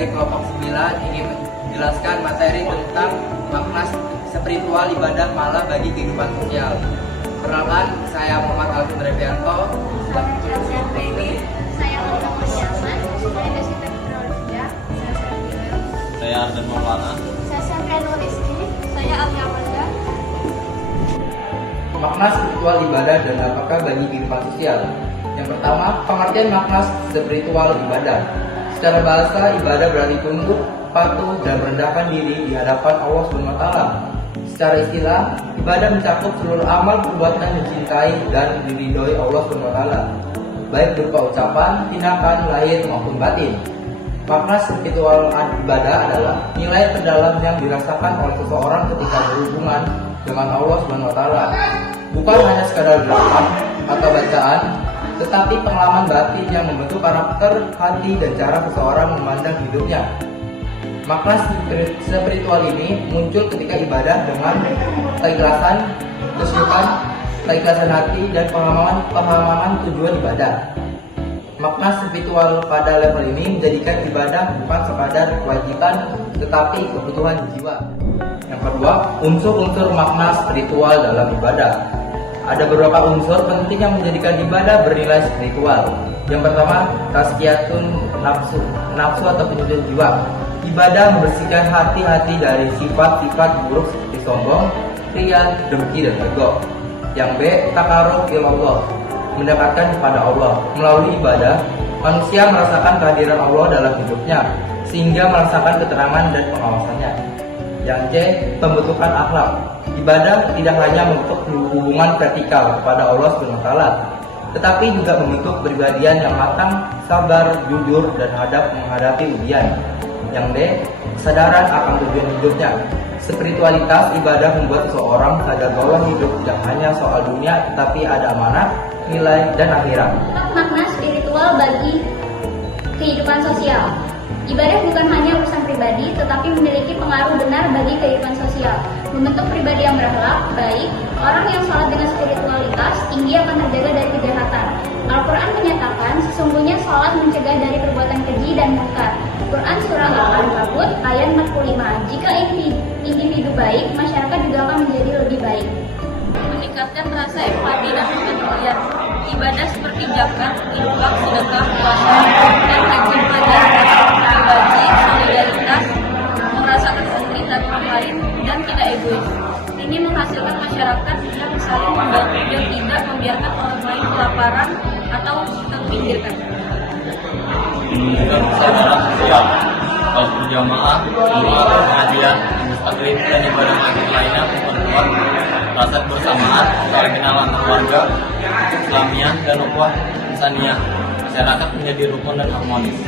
dari kelompok 9 ingin menjelaskan materi tentang makna spiritual ibadah malah bagi kehidupan sosial. Perkenalkan, saya Muhammad Alvin Revianto. Saya Alda Masyaman, dari Desita Fitrolja. Saya Arden Maulana. Saya Safriano Rizky. Saya Alia Amanda. Makna spiritual ibadah dan apakah bagi kehidupan sosial? Yang pertama, pengertian makna spiritual ibadah. Secara bahasa, ibadah berarti tunduk, patuh, dan merendahkan diri di hadapan Allah SWT. Secara istilah, ibadah mencakup seluruh amal perbuatan yang dicintai dan diridhoi Allah SWT, baik berupa ucapan, tindakan, lahir maupun batin. Makna spiritual ibadah adalah nilai terdalam yang dirasakan oleh seseorang ketika berhubungan dengan Allah SWT. Bukan hanya sekadar gerakan atau bacaan, tetapi pengalaman batin yang membentuk karakter, hati, dan cara seseorang memandang hidupnya. Makna spiritual ini muncul ketika ibadah dengan keikhlasan, kesyukuran, keikhlasan hati, dan pemahaman tujuan ibadah. Makna spiritual pada level ini menjadikan ibadah bukan sekadar kewajiban, tetapi kebutuhan jiwa. Yang kedua, unsur-unsur makna spiritual dalam ibadah. Ada beberapa unsur penting yang menjadikan ibadah bernilai spiritual. Yang pertama, tazkiyatun nafsu atau penyucian jiwa. Ibadah membersihkan hati-hati dari sifat-sifat buruk seperti sombong, riya, dengki, dan ego. Yang B, takarrub ilallah, mendekatkan kepada Allah. Melalui ibadah, manusia merasakan kehadiran Allah dalam hidupnya, sehingga merasakan keterangan dan pengawasannya. Yang C, pembentukan akhlak. Ibadah tidak hanya membentuk hubungan vertikal kepada Allah SWT, tetapi juga membentuk kepribadian yang matang, sabar, jujur, dan hadap menghadapi ujian. Yang D, kesadaran akan tujuan hidupnya. Spiritualitas ibadah membuat seseorang sadar bahwa hidup tidak hanya soal dunia, tetapi ada amanah, nilai, dan akhirat. Makna spiritual bagi kehidupan sosial. Ibadah bukan hanya urusan pribadi, tetapi memiliki pengaruh benar bagi kehidupan sosial. Membentuk pribadi yang berakhlak baik, orang yang sholat dengan spiritualitas tinggi akan terjaga dari kejahatan. Al-Quran menyatakan sesungguhnya sholat mencegah dari perbuatan keji dan munkar. Quran surah Al-Ankabut ayat 45. Jika individu baik, masyarakat juga akan menjadi lebih baik. Meningkatkan rasa empati dan kepedulian. Ibadah seperti zakat, infak, sedekah, puasa, dan haji pelajaran berbagi, solidaritas, merasakan penderitaan orang lain, dan tidak egois. Ini menghasilkan masyarakat yang saling membantu dan tidak membiarkan orang lain kelaparan atau terpinggirkan. Menunjukkan kesadaran sosial. Kalau berjamaah, doa, pengajian, mustaqim, dan ibadah maghrib lainnya memperkuat rasa bersamaan, saling kenal antar warga, Islamiyah, dan ukhuwah insaniyah. Masyarakat menjadi rukun dan harmonis.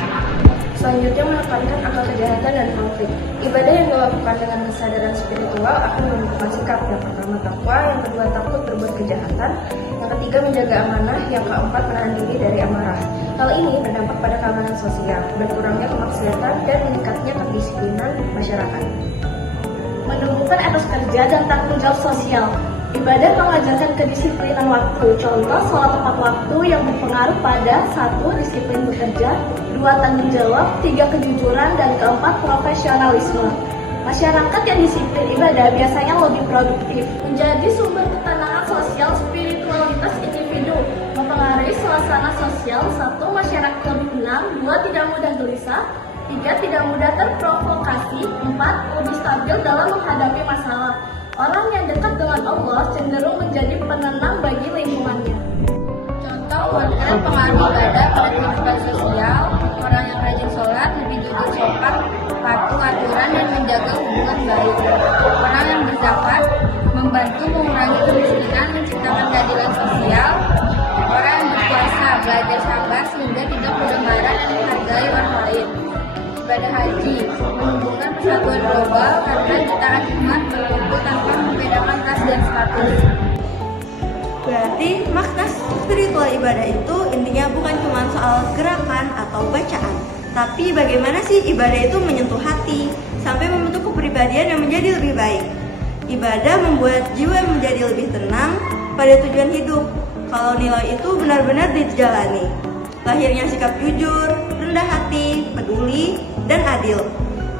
Selanjutnya menekankan angka kejahatan dan konflik. Ibadah yang dilakukan dengan kesadaran spiritual akan menentukan sikap. Yang pertama takwa, yang kedua takut berbuat kejahatan, yang ketiga menjaga amanah, yang keempat menahan diri dari amarah. Hal ini berdampak pada keamanan sosial, berkurangnya kemaksiatan, dan meningkatnya kedisiplinan masyarakat. Menumbuhkan etos kerja dan tanggung jawab sosial. Ibadah mengajarkan kedisiplinan waktu. Contoh, sholat tepat waktu yang berpengaruh pada 1. Disiplin bekerja, 2. Tanggung jawab, 3. Kejujuran, dan 4. Profesionalisme. Masyarakat yang disiplin ibadah biasanya lebih produktif. Menjadi sumber ketenangan sosial, spiritualitas individu mempengaruhi suasana sosial. 1. Masyarakat lebih tenang, 2. Tidak mudah gelisah, 3. Tidak mudah terprovokasi, 4. Lebih stabil dalam menghadapi masalah. Orang yang dekat dengan Allah cenderung menjadi penenang bagi lingkungannya. Contoh potret pengaruh ibadah pada kehidupan sosial. Orang yang rajin sholat lebih jujur, sopan, patuh aturan, dan menjaga hubungan baik. Orang yang berzakat membantu mengurangi kemiskinan, menciptakan keadilan sosial. Orang yang berpuasa belajar sabar sehingga tidak mudah marah dan menghargai orang lain. Ibadah haji menumbuhkan persatuan global karena jutaan umat berkumpul tanpa membedakan ras dan status. Berarti makna spiritual ibadah itu intinya bukan cuma soal gerakan atau bacaan, tapi bagaimana sih ibadah itu menyentuh hati sampai membentuk kepribadian yang menjadi lebih baik. Ibadah membuat jiwa menjadi lebih tenang pada tujuan hidup kalau nilai itu benar-benar dijalani. Lahirnya sikap jujur, rendah hati, peduli, dan adil,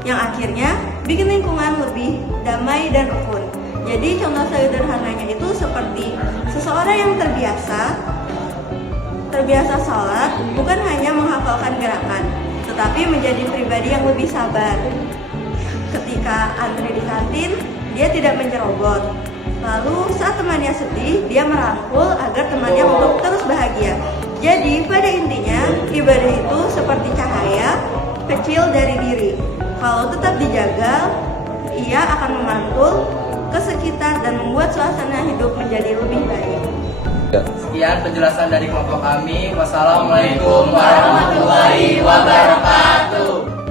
yang akhirnya bikin lingkungan lebih damai dan rukun. Jadi contoh sederhananya itu seperti seseorang yang terbiasa sholat bukan hanya menghafalkan gerakan, tetapi menjadi pribadi yang lebih sabar. Ketika antri di kantin, dia tidak mencerobot. Lalu saat temannya sedih, dia merangkul agar temannya untuk terus bahagia. Jadi pada intinya, ibadah itu seperti cahaya kecil dari diri. Kalau tetap dijaga, ia akan memantul ke sekitar dan membuat suasana hidup menjadi lebih baik. Sekian penjelasan dari kelompok kami. Wassalamualaikum warahmatullahi wabarakatuh.